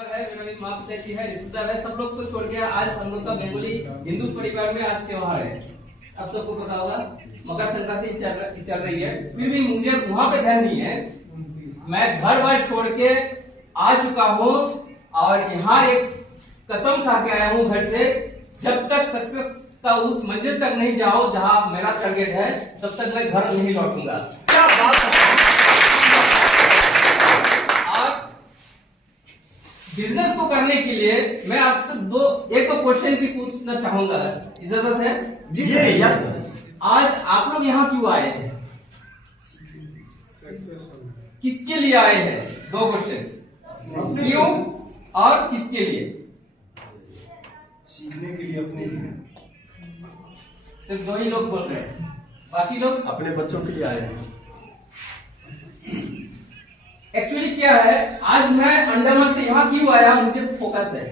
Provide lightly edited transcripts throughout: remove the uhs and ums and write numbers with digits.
है, मेरा भी माँ पिता जी है, रिश्तेदार है, सब लोग को छोड़ के आज हम लोग का बेंगोली हिंदू परिवार में आज त्योहार है। आप सबको पता होगा मकर संक्रांति चल रही है, फिर भी मुझे वहाँ पे ध्यान नहीं है। मैं घर बार छोड़ के आ चुका हूँ और यहाँ एक कसम खा के आया हूँ घर से, जब तक सक्सेस का उस मंजिल तक नहीं जाओ जहाँ मेरा टारगेट है, तब तक मैं घर नहीं लौटूंगा। क्या बात है। बिजनेस को करने के लिए मैं आपसे एक दो क्वेश्चन भी पूछना चाहूंगा, इजाजत है? जी यस। आज आप लोग यहाँ क्यों आए हैं? किसके लिए आए हैं? दो क्वेश्चन, क्यों और किसके लिए? सीखने के लिए, अपने लिए। सिर्फ दो ही लोग बोल रहे हैं, बाकी लोग अपने बच्चों के लिए आए हैं। एक्चुअली क्या है, आज मैं अंडमान से यहाँ क्यों आया, मुझे फोकस है,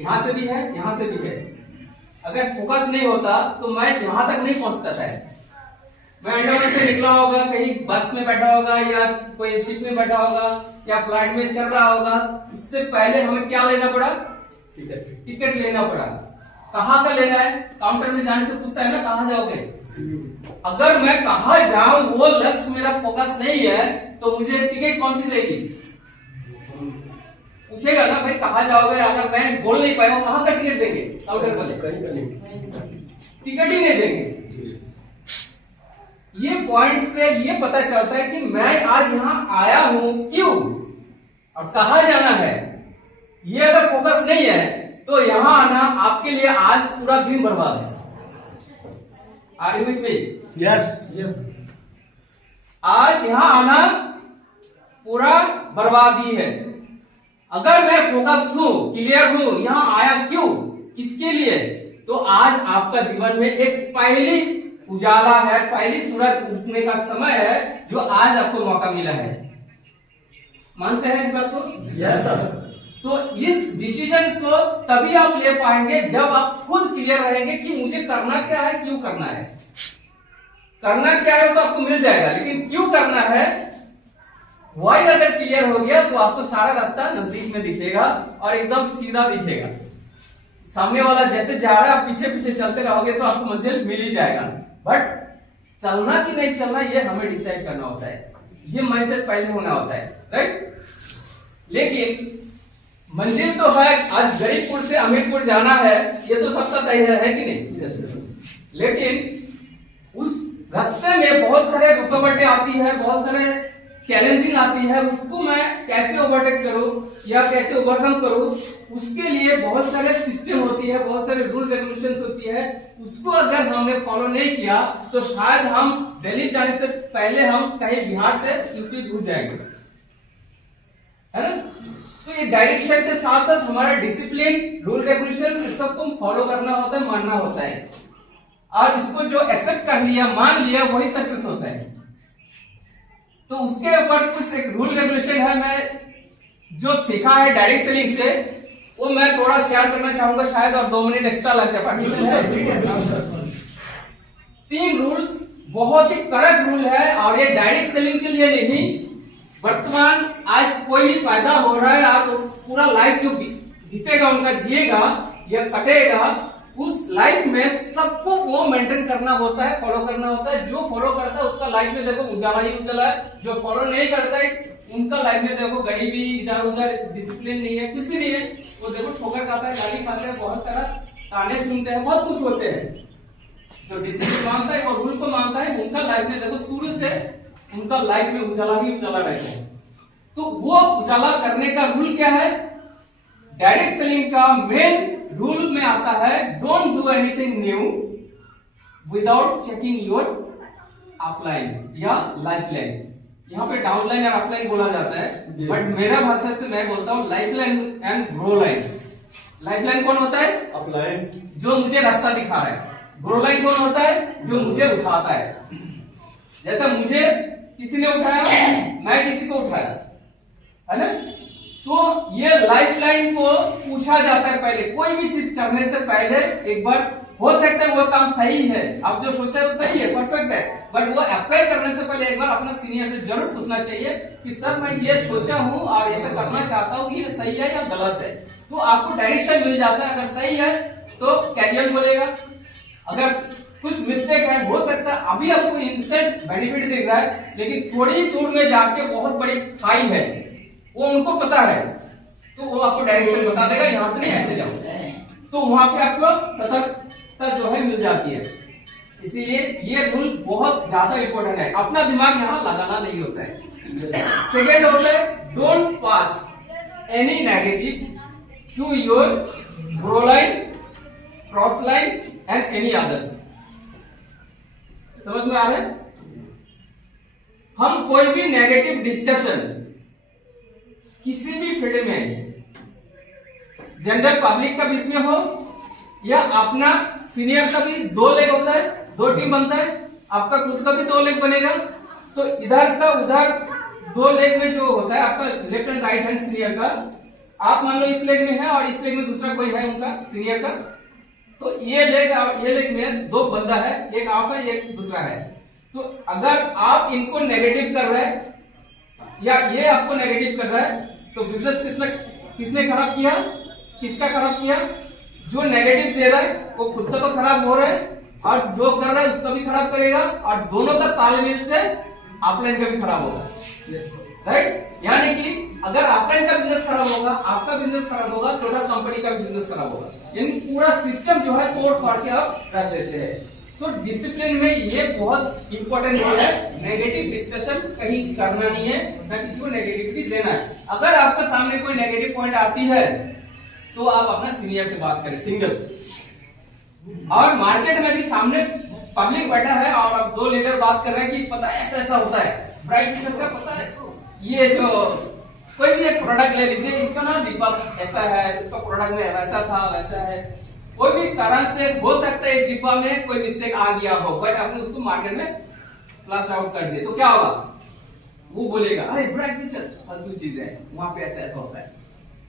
यहाँ से भी है, यहाँ से भी है। अगर फोकस नहीं होता तो मैं यहाँ तक नहीं पहुंचता था। मैं अंडमान से निकला होगा, कहीं बस में बैठा होगा या कोई शिप में बैठा होगा या फ्लाइट में चल रहा होगा, उससे पहले हमें क्या लेना पड़ा? टिकट लेना पड़ा। कहाँ का लेना है? काउंटर में जाने से पूछता है ना, कहाँ जाओगे? अगर मैं कहा जाऊं वो लक्ष्य मेरा फोकस नहीं है तो मुझे टिकट कौन सी देगी? पूछेगा ना भाई कहाँ जाओगे, अगर मैं बोल नहीं पाया कहाँ का टिकट देंगे? काउंटर वाले टिकट ही नहीं देंगे। ये पॉइंट से ये पता चलता है कि मैं आज यहाँ आया हूं क्यों और कहाँ जाना है। ये अगर फोकस नहीं है तो यहाँ आना आपके लिए आज पूरा दिन बर्बाद है। Are you with me? Yes. आज यहाँ आना पूरा बर्बादी है। अगर मैं फोकस हूं, क्लियर हूं, यहाँ आया क्यों, किसके लिए, तो आज आपका जीवन में एक पहली उजाला है, पहली सूरज उठने का समय है जो आज आपको मौका मिला है। मानते हैं इस बात को? Yes, sir. तो इस डिसीजन को तभी आप ले पाएंगे जब आप खुद क्लियर रहेंगे कि मुझे करना क्या है, क्यों करना है। करना क्या है तो आपको मिल जाएगा, लेकिन क्यों करना है, वाई अगर क्लियर हो गया तो आपको सारा रास्ता नजदीक में दिखेगा और एकदम सीधा दिखेगा। सामने वाला जैसे जा रहा है आप पीछे पीछे चलते रहोगे तो आपको मंजिल मिल ही जाएगा, बट चलना कि नहीं चलना ये हमें डिसाइड करना होता है। ये माइंडसेट पहले होना होता है, राइट। लेकिन मंजिल तो है, आज गरीबपुर से अमीरपुर जाना है, ये तो सबका तय है कि नहीं? लेकिन उस रास्ते में बहुत सारे रुकावटें आती है, बहुत सारे चैलेंजिंग आती है, उसको मैं कैसे ओवरटेक करूं या कैसे ओवरकम करूं, उसके लिए बहुत सारे सिस्टम होती है, बहुत सारे रूल रेगुलेशंस होती है। उसको अगर हमने फॉलो नहीं किया तो शायद हम दिल्ली जाने से पहले हम कहीं बिहार से यूपी घुस जाएंगे, है ना। तो ये डायरेक्शन के साथ साथ हमारा डिसिप्लिन, रूल रेगुलेशन सबको फॉलो करना होता है, मानना होता है, और इसको जो एक्सेप्ट कर लिया, मान लिया, वही सक्सेस होता है। तो उसके ऊपर कुछ एक रूल रेगुलेशन है, मैं जो सीखा है डायरेक्ट सेलिंग से, वो मैं थोड़ा शेयर करना चाहूंगा, शायद और 2 मिनट एक्स्ट्रा लग जाए। 3 रूल्स बहुत ही कड़क रूल है और ये डायरेक्ट सेलिंग के लिए नहीं, वर्तमान आज कोई भी पैदा हो रहा है, आज पूरा लाइफ जो बीतेगा, उनका जिएगा या कटेगा, उस लाइफ में सबको वो मेंटेन करना होता है, फॉलो करना होता है। जो फॉलो करता है उसका लाइफ में देखो उजाला ही उजाला है, जो फॉलो नहीं करता है उनका लाइफ में देखो गरीबी, इधर उधर, डिसिप्लिन नहीं है, कुछ भी नहीं है, वो देखो ठोकर खाता है, गाली खाते हैं, बहुत सारा ताने सुनते हैं, बहुत कुछ होते हैं। जो डिसिप्लिन मानता है और रूल को मानता है, उनका लाइफ में देखो शुरू से उनका लाइफ में उजाला ही उजाला रहता है। तो वो उजाला करने का रूल क्या है? डायरेक्ट सेलिंग का मेन रूल में आता है, don't do anything new without checking your upline या लाइफलाइन। यहाँ पे डाउनलाइन और अपलाइन बोला जाता है, बट मेरा भाषा से मैं बोलता हूँ lifeline and grow line. Lifeline कौन होता है? अपलाइन, जो मुझे रास्ता दिखा रहा है। ग्रो लाइन कौन होता है? जो मुझे उठाता है। जैसा मुझे किसी ने उठाया, मैं किसी को उठाया, है ना। तो ये लाइफलाइन को पूछा जाता है पहले, कोई भी चीज करने से पहले एक बार हो सकता है वो काम सही है, आप जो सोचा है वो सही है, परफेक्ट है, बट वो अप्लाई करने से पहले एक बार अपना सीनियर से जरूर पूछना चाहिए कि सर मैं ये सोचा हूँ और ऐसा करना चाहता हूँ कि ये सही है या गलत है। तो आपको डायरेक्शन मिल जाता है। अगर सही है तो कैरियर बोलेगा, अगर कुछ मिस्टेक है, हो सकता है अभी आपको इंस्टेंट बेनिफिट दिख रहा है, लेकिन थोड़ी दूर में जाके बहुत बड़ी खाई है, वो उनको पता है, तो वो आपको डायरेक्शन बता देगा, यहां से नहीं ऐसे जाओ। तो वहां पे आपको सतर्कता जो है मिल जाती है। इसीलिए ये रूल बहुत ज्यादा इंपॉर्टेंट है, अपना दिमाग यहाँ लगाना नहीं होता है। सेकेंड होता है don't pass any negative to your brow line, cross line and any others. समझ में आ रहा है? हम कोई भी नेगेटिव डिस्कशन किसी भी फील्ड में, जनरल पब्लिक का बीच में हो या अपना सीनियर का भी दो लेग होता है, दो टीम बनता है, आपका खुद का भी दो लेग बनेगा, तो इधर का उधर दो लेग में जो होता है आपका left and right hand senior का, आप मान लो इस लेग में है और इस लेग में दूसरा कोई है उनका सीनियर का, तो ये लेग और ये लेग में दो बंदा है, एक आप है एक दूसरा है। तो अगर आप इनको नेगेटिव कर रहे हैं या ये आपको नेगेटिव कर रहा है, तो बिजनेस किसने खराब किया, किसका खराब किया? जो नेगेटिव दे रहा है वो खुद का तो खराब हो रहा है और जो कर रहा है उसका भी खराब करेगा, और दोनों का तालमेल से अपलाइन का भी खराब होगा। राइट? यानी कि अगर अपलाइन का बिजनेस खराब होगा, आपका बिजनेस खराब होगा, टोटल कंपनी का बिजनेस खराब होगा। यानी पूरा सिस्टम जो है तोड़ फाड़ के आप रख देते हैं। तो डिसिप्लिन में ये बहुत इंपॉर्टेंट रोल है। नेगेटिव डिस्कशन कहीं करना नहीं है, ना किसी को नेगेटिविटी देना है। अगर आपके सामने कोई नेगेटिव पॉइंट आती है तो आप अपना सीनियर से बात करें, सिंगल। और मार्केट में भी सामने पब्लिक बैठा है और अब दो लीडर बात कर रहे हैं कि पता है ऐसा ऐसा होता है, ब्राइट फ्यूचर का पता है, ये जो कोई भी एक प्रोडक्ट ले लीजिए, इसका ना डिब्बा ऐसा है, इसका प्रोडक्ट में ऐसा था वैसा है, कोई भी कारण से हो सकता है एक डिब्बा में कोई मिस्टेक आ गया हो, बट आपने उसको मार्केट में फ्लैश आउट कर दिया, तो क्या होगा? वो बोलेगा अरे ब्राइट फ्यूचर फालतू चीज है, वहां पे ऐसा ऐसा होता है,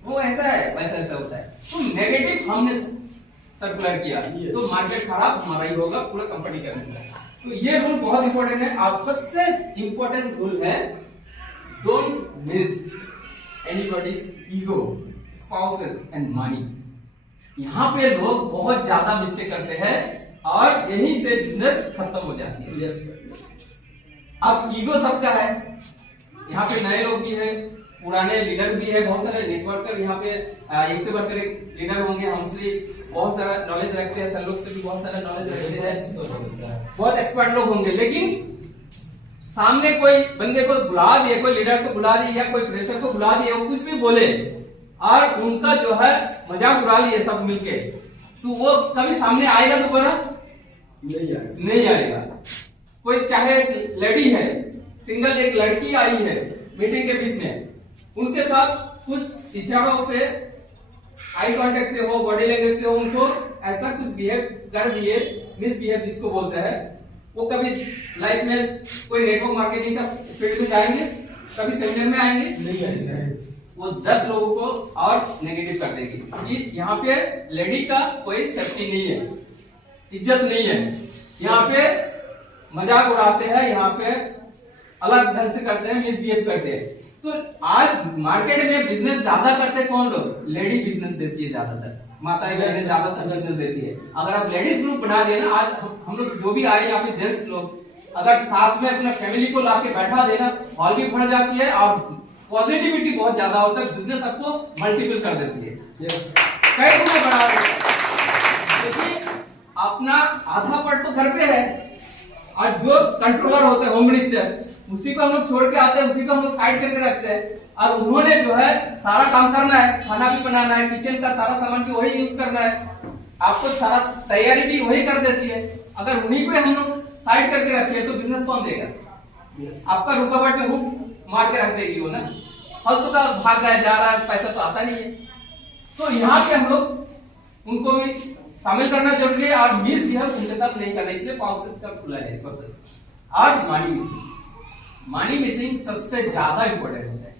वो ऐसा है वैसा ऐसा होता है। तो नेगेटिव हमने सर्कुलर किया तो मार्केट खराब हमारा ही होगा, पूरा कंपनी का नहीं होगा। तो ये रूल बहुत इंपॉर्टेंट है। आप सबसे इंपॉर्टेंट रूल है don't miss anybody's ego, spouses and money. यहाँ पे लोग बहुत ज्यादा मिस्टेक करते हैं और यहीं से बिजनेस खत्म हो जाती है। यस। अब ईगो सबका है, यहाँ पे नए लोग भी है, पुराने लीडर भी है, बहुत सारे नेटवर्कर यहाँ पे एक से बढ़कर एक लीडर होंगे, हमसे बहुत सारा नॉलेज रखते हैं, सर लोग से भी बहुत सारा नॉलेज रखते हैं, बहुत एक्सपर्ट लोग होंगे। लेकिन सामने कोई बंदे को बुला दिए, कोई लीडर को बुला दिए या कोई फ्रेशर को बुला दिए, वो कुछ भी बोले और उनका जो है मजाक उड़ा लिए सब मिलके, तो वो कभी सामने आएगा दोबारा? नहीं आएगा। कोई चाहे लेडी है, सिंगल एक लड़की आई है मीटिंग के बीच में, उनके साथ कुछ इशारों पे आई कांटेक्ट से हो, बॉडी लैंग्वेज से हो, उनको ऐसा कुछ बिहेव कर दिए, मिसबिहेव जिसको बोलते हैं, वो कभी लाइफ में कोई नेटवर्क मार्केटिंग का फील्ड में जाएंगे, कभी सेमिनार में आएंगे? नहीं आएंगे। वो 10 लोगों को और नेगेटिव कर देगी कि यहाँ पे लेडी का कोई सेफ्टी नहीं है, इज्जत नहीं है, यहाँ पे मजाक उड़ाते हैं, यहाँ पे अलग ढंग से करते हैं, मिसबिहेव करते हैं। तो आज मार्केट में बिजनेस ज्यादा करते हैं कौन लोग? लेडी बिजनेस देती है ज्यादातर, माताएं बहनें ज्यादातर बिजनेस देती है। अगर आप लेडीज ग्रुप बना दिए ना, आज हम लोग जो भी आए यहाँ पे जेंट्स लोग, अगर साथ में अपना फैमिली को लाके बैठा देना, हॉल भी भर जाती है और पॉजिटिविटी बहुत ज्यादा होता है, बिजनेस आपको मल्टीपल कर देती है, कई गुना बढ़ा देती है। देखिए अपना आधा पार्ट तो घर पे है और जो कंट्रोलर होते हैं होम मिनिस्टर, उसी को हम लोग छोड़ के आते हैं, उसी को हम लोग साइड करके रखते हैं, और उन्होंने जो है सारा काम करना है, खाना भी बनाना है, किचन का सारा सामान भी वही यूज करना है, आपको सारा तैयारी भी वही कर देती है। अगर उन्हीं को हम लोग साइड करके रखे तो बिजनेस कौन देगा? आपका रुकावट में हुक मार के रख देगी वो ना, फालतू का भाग रहा है, जा रहा है, पैसा तो आता नहीं है। तो यहाँ पे हम लोग उनको भी शामिल करना जरूरी है और मिसबिहेव उनके साथ नहीं करना, इसलिए प्रोसेस का खुला है इस प्रोसेस। और मनी मिसिंग सबसे ज्यादा इंपॉर्टेंट होता है।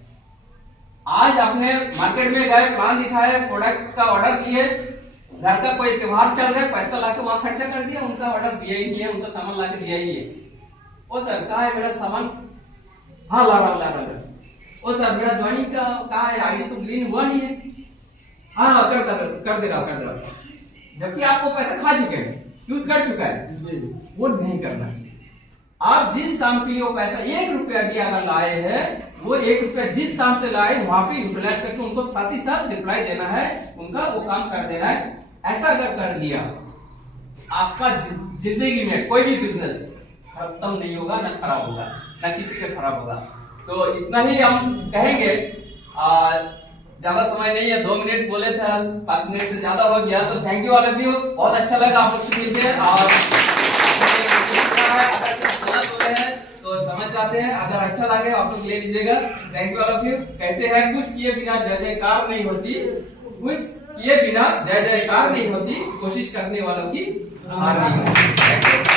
आज आपने मार्केट में गए, प्लान दिखाया, प्रोडक्ट का ऑर्डर लिए, घर का कोई त्योहार चल रहा है, पैसा लाके वहां खर्चा कर दिया, उनका ऑर्डर दिया ही नहीं है, उनका सामान लाके दिया ही है। ओ सर कहा है मेरा सामान? हाँ ला रहा। ओ सर मेरा ज्वाइनिंग का कहा है, आईडी तो ग्रीन हुआ नहीं है। हाँ कर दे रहा। जबकि आपको पैसा खा चुके हैं, यूज कर चुका है। वो नहीं करना चाहिए। आप जिस काम के लिए वो पैसा 1 रुपया भी अगर लाए हैं, वो 1 रुपया जिस काम से लाए वहां पे यूटिलाइज करके उनको साथ ही साथ रिप्लाई देना है, उनका वो काम कर देना है। ऐसा अगर कर लिया, आपका जिंदगी में कोई भी बिजनेस खत्म नहीं होगा, ना खराब होगा, ना किसी का खराब होगा। तो इतना ही हम कहेंगे। ज्यादा समय नहीं है, 2 मिनट बोले थे, 5 मिनट से ज्यादा हो गया। तो thank you all of you, बहुत अच्छा लगा आप लोग से मिलकर। और तो समझ जाते हैं, अगर अच्छा लगे आप लोग ले लीजिएगा। Thank you all of you. कहते हैं कुछ किए बिना जय जयकार नहीं होती, कुछ किए बिना जय जयकार नहीं होती, कोशिश करने वालों की हार नहीं होती।